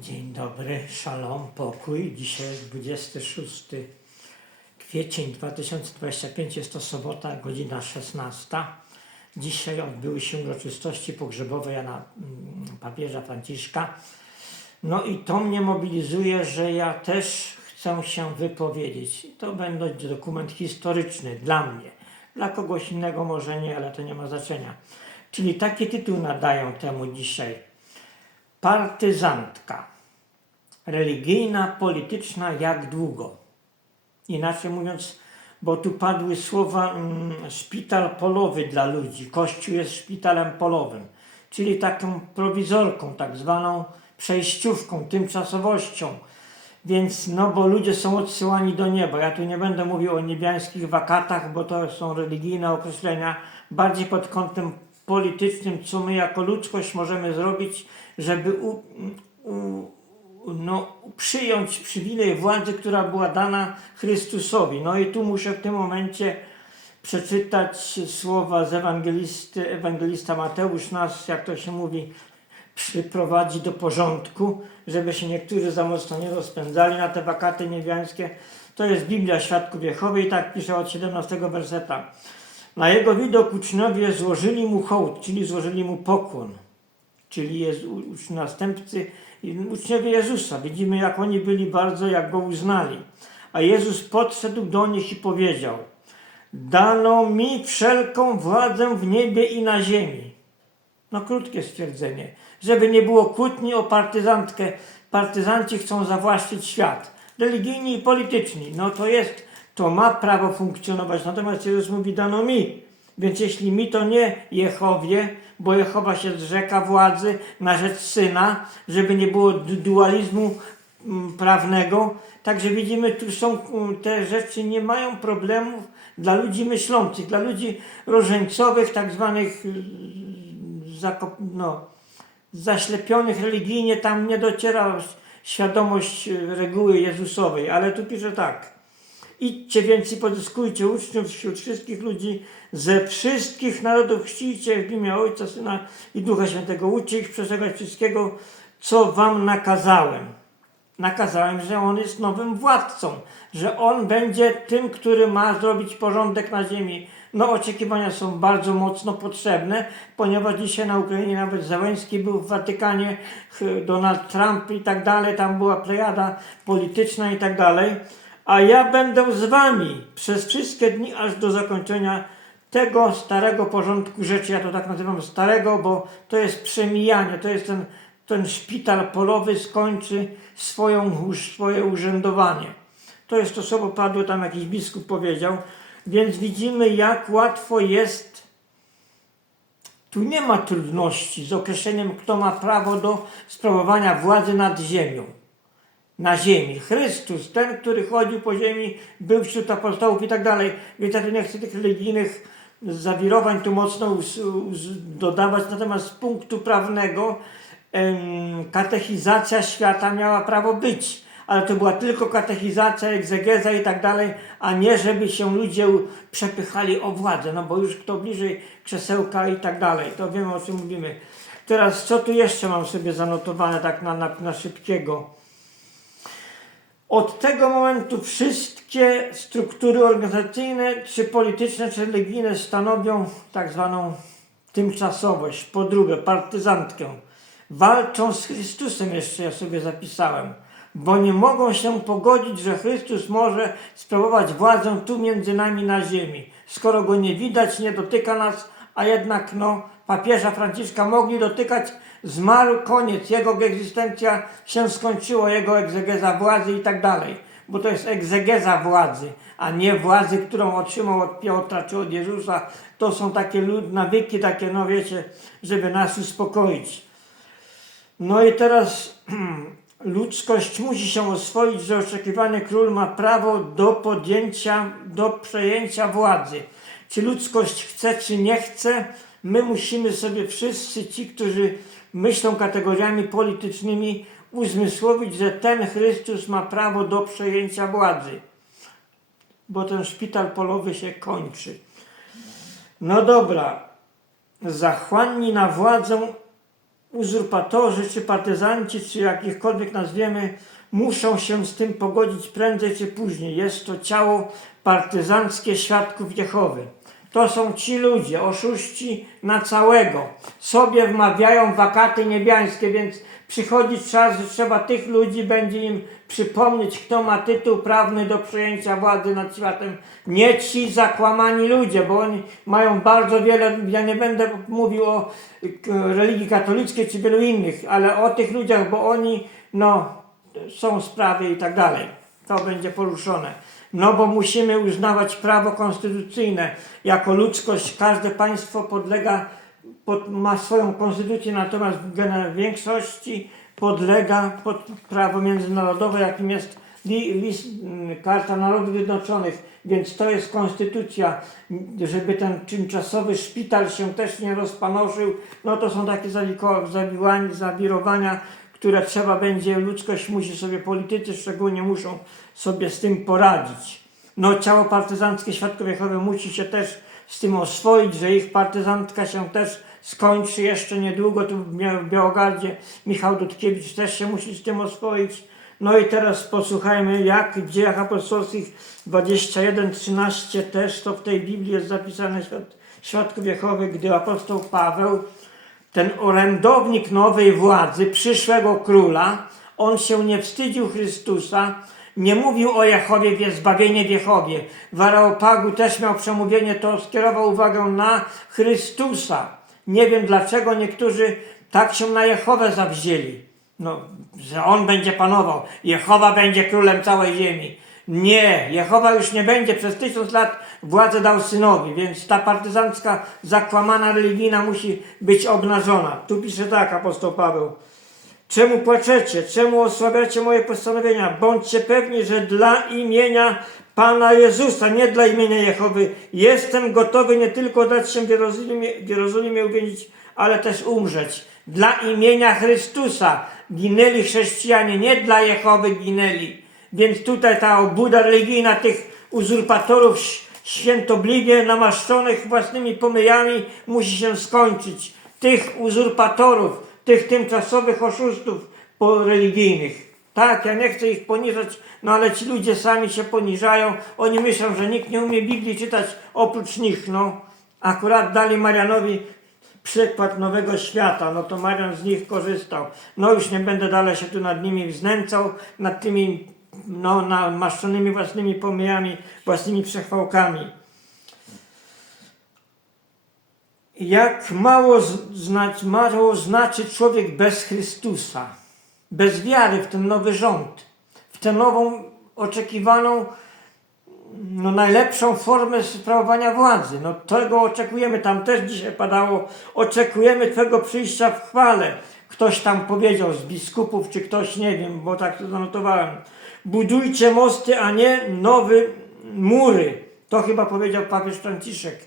Dzień dobry, szalom, pokój. Dzisiaj jest 26 kwiecień 2025, jest to sobota, godzina 16. Dzisiaj odbyły się uroczystości pogrzebowe Jana mm, papieża Franciszka. No i to mnie mobilizuje, że ja też chcę się wypowiedzieć. To będzie dokument historyczny dla mnie. Dla kogoś innego może nie, ale to nie ma znaczenia. Czyli taki tytuł nadają temu dzisiaj. Partyzantka. Religijna, polityczna, jak długo? Inaczej mówiąc, bo tu padły słowa mm, szpital polowy dla ludzi. Kościół jest szpitalem polowym, czyli taką prowizorką, tak zwaną przejściówką, tymczasowością. Więc, no bo ludzie są odsyłani do nieba. Ja tu nie będę mówił o niebiańskich wakatach, bo to są religijne określenia, bardziej pod kątem politycznym, co my jako ludzkość możemy zrobić, żeby u, u, no, przyjąć przywilej władzy, która była dana Chrystusowi. No i tu muszę w tym momencie przeczytać słowa z ewangelisty, ewangelista Mateusz nas, jak to się mówi, przyprowadzi do porządku, żeby się niektórzy za mocno nie rozpędzali na te wakaty niebiańskie. To jest Biblia Świadków Jehowy i tak pisze od 17 werseta. Na jego widok uczniowie złożyli mu hołd, czyli złożyli mu pokłon, czyli jest następcy, uczniowie Jezusa. Widzimy, jak oni byli bardzo, jak go uznali. A Jezus podszedł do nich i powiedział: Dano mi wszelką władzę w niebie i na ziemi. No krótkie stwierdzenie. Żeby nie było kłótni o partyzantkę. Partyzanci chcą zawłaszczyć świat. Religijni i polityczni. No to jest, to ma prawo funkcjonować. Natomiast Jezus mówi, dano mi. Więc jeśli mi to nie Jehowie, bo Jehowa się zrzeka władzy na rzecz Syna, żeby nie było du- dualizmu mm, prawnego. Także widzimy, tu są mm, te rzeczy, nie mają problemów dla ludzi myślących, dla ludzi różańcowych, tak zwanych y, no, zaślepionych religijnie, tam nie dociera świadomość y, reguły Jezusowej, ale tu pisze tak. Idźcie więc i pozyskujcie uczniów wśród wszystkich ludzi, ze wszystkich narodów chrzcijcie w imię Ojca, Syna i Ducha Świętego. Uczcie ich przestrzegać wszystkiego, co wam nakazałem. Nakazałem, że on jest nowym władcą, że on będzie tym, który ma zrobić porządek na ziemi. No oczekiwania są bardzo mocno potrzebne, ponieważ dzisiaj na Ukrainie nawet Załęski był w Watykanie, Donald Trump i tak dalej, tam była plejada polityczna i tak dalej. A ja będę z wami przez wszystkie dni aż do zakończenia tego starego porządku rzeczy. Ja to tak nazywam starego, bo to jest przemijanie, to jest ten, ten szpital polowy skończy swoją, swoje urzędowanie. To jest to słowo padło, tam jakiś biskup powiedział. Więc widzimy, jak łatwo jest. Tu nie ma trudności z określeniem, kto ma prawo do sprawowania władzy nad ziemią. Na ziemi. Chrystus, ten, który chodził po ziemi, był wśród apostołów i tak dalej. Więc ja tu nie chcę tych religijnych zawirowań tu mocno dodawać. Natomiast z punktu prawnego katechizacja świata miała prawo być ale to była tylko katechizacja, egzegeza i tak dalej, a nie żeby się ludzie przepychali o władzę, no bo już kto bliżej krzesełka i tak dalej, to wiemy o czym mówimy. Teraz co tu jeszcze mam sobie zanotowane tak na, na, na szybkiego? Od tego momentu wszystkie struktury organizacyjne, czy polityczne, czy religijne stanowią tak zwaną tymczasowość. Po drugie, partyzantkę. Walczą z Chrystusem, jeszcze ja sobie zapisałem, bo nie mogą się pogodzić, że Chrystus może sprawować władzę tu między nami na ziemi. Skoro go nie widać, nie dotyka nas, a jednak no, papieża Franciszka mogli dotykać, zmarł, koniec, jego egzystencja się skończyła, jego egzegeza władzy i tak dalej. Bo to jest egzegeza władzy, a nie władzy, którą otrzymał od Piotra czy od Jezusa. To są takie lud, nawyki, takie, no wiecie, żeby nas uspokoić. No i teraz ludzkość musi się oswoić, że oczekiwany król ma prawo do podjęcia, do przejęcia władzy. Czy ludzkość chce, czy nie chce, my musimy sobie wszyscy ci, którzy myślą kategoriami politycznymi, uzmysłowić, że ten Chrystus ma prawo do przejęcia władzy. Bo ten szpital polowy się kończy. No dobra, zachłanni na władzę uzurpatorzy, czy partyzanci, czy jakichkolwiek nazwiemy, muszą się z tym pogodzić prędzej czy później. Jest to ciało partyzanckie świadków Jehowy. To są ci ludzie, oszuści na całego. Sobie wmawiają wakaty niebiańskie, więc przychodzi czas, że trzeba tych ludzi będzie im przypomnieć, kto ma tytuł prawny do przejęcia władzy nad światem. Nie ci zakłamani ludzie, bo oni mają bardzo wiele, ja nie będę mówił o k- religii katolickiej czy wielu innych, ale o tych ludziach, bo oni, no, są sprawy i tak dalej. To będzie poruszone. No bo musimy uznawać prawo konstytucyjne. Jako ludzkość każde państwo podlega, pod, ma swoją konstytucję, natomiast w większości podlega pod prawo międzynarodowe, jakim jest li, list, Karta Narodów Zjednoczonych, więc to jest konstytucja, żeby ten tymczasowy szpital się też nie rozpanoszył, no to są takie zawirowania, które trzeba będzie, ludzkość musi sobie, politycy szczególnie muszą sobie z tym poradzić. No ciało partyzanckie Świadków Jehowy musi się też z tym oswoić, że ich partyzantka się też skończy jeszcze niedługo. Tu w Bia- w Białogardzie Michał Dudkiewicz też się musi z tym oswoić. No i teraz posłuchajmy, jak w dziejach apostolskich 21-13 też to w tej Biblii jest zapisane świad, Świadków Jehowy, gdy apostoł Paweł ten orędownik nowej władzy, przyszłego króla, on się nie wstydził Chrystusa, nie mówił o Jehowie, wie zbawienie w Jehowie. W Areopagu też miał przemówienie, to skierował uwagę na Chrystusa. Nie wiem dlaczego niektórzy tak się na Jehowę zawzięli. No, że on będzie panował, Jehowa będzie królem całej ziemi. Nie, Jehowa już nie będzie, przez tysiąc lat władzę dał synowi, więc ta partyzancka, zakłamana religijna musi być obnażona. Tu pisze tak apostoł Paweł. Czemu płaczecie? Czemu osłabiacie moje postanowienia? Bądźcie pewni, że dla imienia Pana Jezusa, nie dla imienia Jehowy, jestem gotowy nie tylko dać się w Jerozolimie, w Jerozolimie uwięzić, ale też umrzeć. Dla imienia Chrystusa ginęli chrześcijanie, nie dla Jehowy ginęli. Więc tutaj ta obuda religijna tych uzurpatorów świętobliwie namaszczonych własnymi pomyjami musi się skończyć. Tych uzurpatorów, tych tymczasowych oszustów religijnych. Tak, ja nie chcę ich poniżać, no ale ci ludzie sami się poniżają. Oni myślą, że nikt nie umie Biblii czytać oprócz nich, no. Akurat dali Marianowi przykład nowego świata, no to Marian z nich korzystał. No już nie będę dalej się tu nad nimi znęcał, nad tymi no, namaszczonymi własnymi pomyjami, własnymi przechwałkami. Jak mało, znać, mało znaczy człowiek bez Chrystusa, bez wiary w ten nowy rząd, w tę nową, oczekiwaną, no, najlepszą formę sprawowania władzy. No, tego oczekujemy. Tam też dzisiaj padało, oczekujemy Twojego przyjścia w chwale. Ktoś tam powiedział z biskupów, czy ktoś, nie wiem, bo tak to zanotowałem. Budujcie mosty, a nie nowe mury. To chyba powiedział papież Franciszek,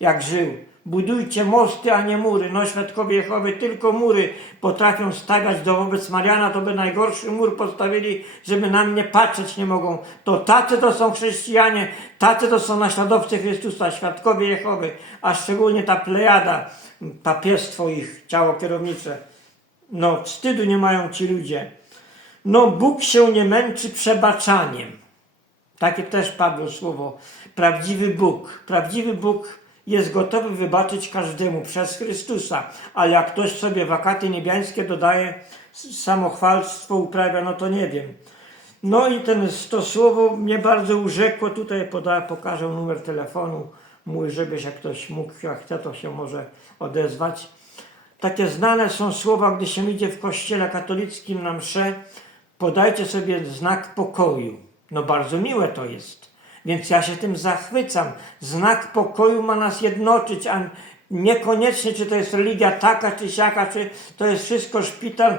jak żył. Budujcie mosty, a nie mury. No świadkowie Jehowy tylko mury potrafią stawiać do wobec Mariana, to by najgorszy mur postawili, żeby na mnie patrzeć nie mogą. To tacy to są chrześcijanie, tacy to są naśladowcy Chrystusa, świadkowie Jehowy, a szczególnie ta plejada, papiestwo ich, ciało kierownicze. No wstydu nie mają ci ludzie. No Bóg się nie męczy przebaczaniem. Takie też padło słowo. Prawdziwy Bóg. Prawdziwy Bóg jest gotowy wybaczyć każdemu przez Chrystusa. Ale jak ktoś sobie wakaty niebiańskie dodaje, samochwalstwo uprawia, no to nie wiem. No i ten, to słowo mnie bardzo urzekło. Tutaj poda, pokażę numer telefonu mój, żeby się ktoś mógł, jak chce, to się może odezwać. Takie znane są słowa, gdy się idzie w kościele katolickim na mszę, podajcie sobie znak pokoju. No bardzo miłe to jest. Więc ja się tym zachwycam. Znak pokoju ma nas jednoczyć, a niekoniecznie czy to jest religia taka czy siaka, czy to jest wszystko szpital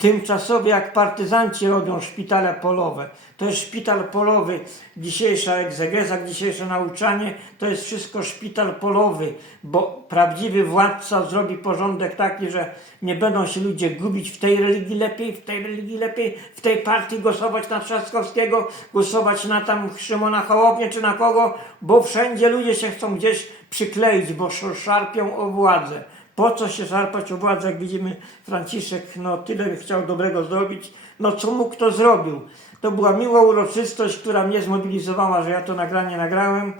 tymczasowy, jak partyzanci robią szpitale polowe. To jest szpital polowy, dzisiejsza egzegeza, dzisiejsze nauczanie, to jest wszystko szpital polowy, bo prawdziwy władca zrobi porządek taki, że nie będą się ludzie gubić w tej religii lepiej, w tej religii lepiej, w tej partii głosować na Trzaskowskiego, głosować na tam Szymona Hołownię czy na kogo, bo wszędzie ludzie się chcą gdzieś przykleić, bo sz- szarpią o władzę. Po co się szarpać o władzę, jak widzimy Franciszek, no tyle chciał dobrego zrobić, no co mógł, to zrobił. To była miła uroczystość, która mnie zmobilizowała, że ja to nagranie nagrałem,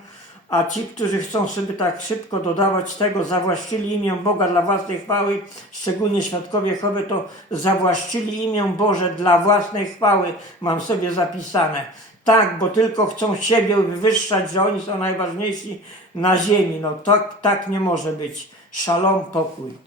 a ci, którzy chcą sobie tak szybko dodawać tego, zawłaszczyli imię Boga dla własnej chwały, szczególnie świadkowie Jehowy, to zawłaszczyli imię Boże dla własnej chwały, mam sobie zapisane. Tak, bo tylko chcą siebie wywyższać, że oni są najważniejsi na ziemi. No tak, tak nie może być. Szalom, pokój.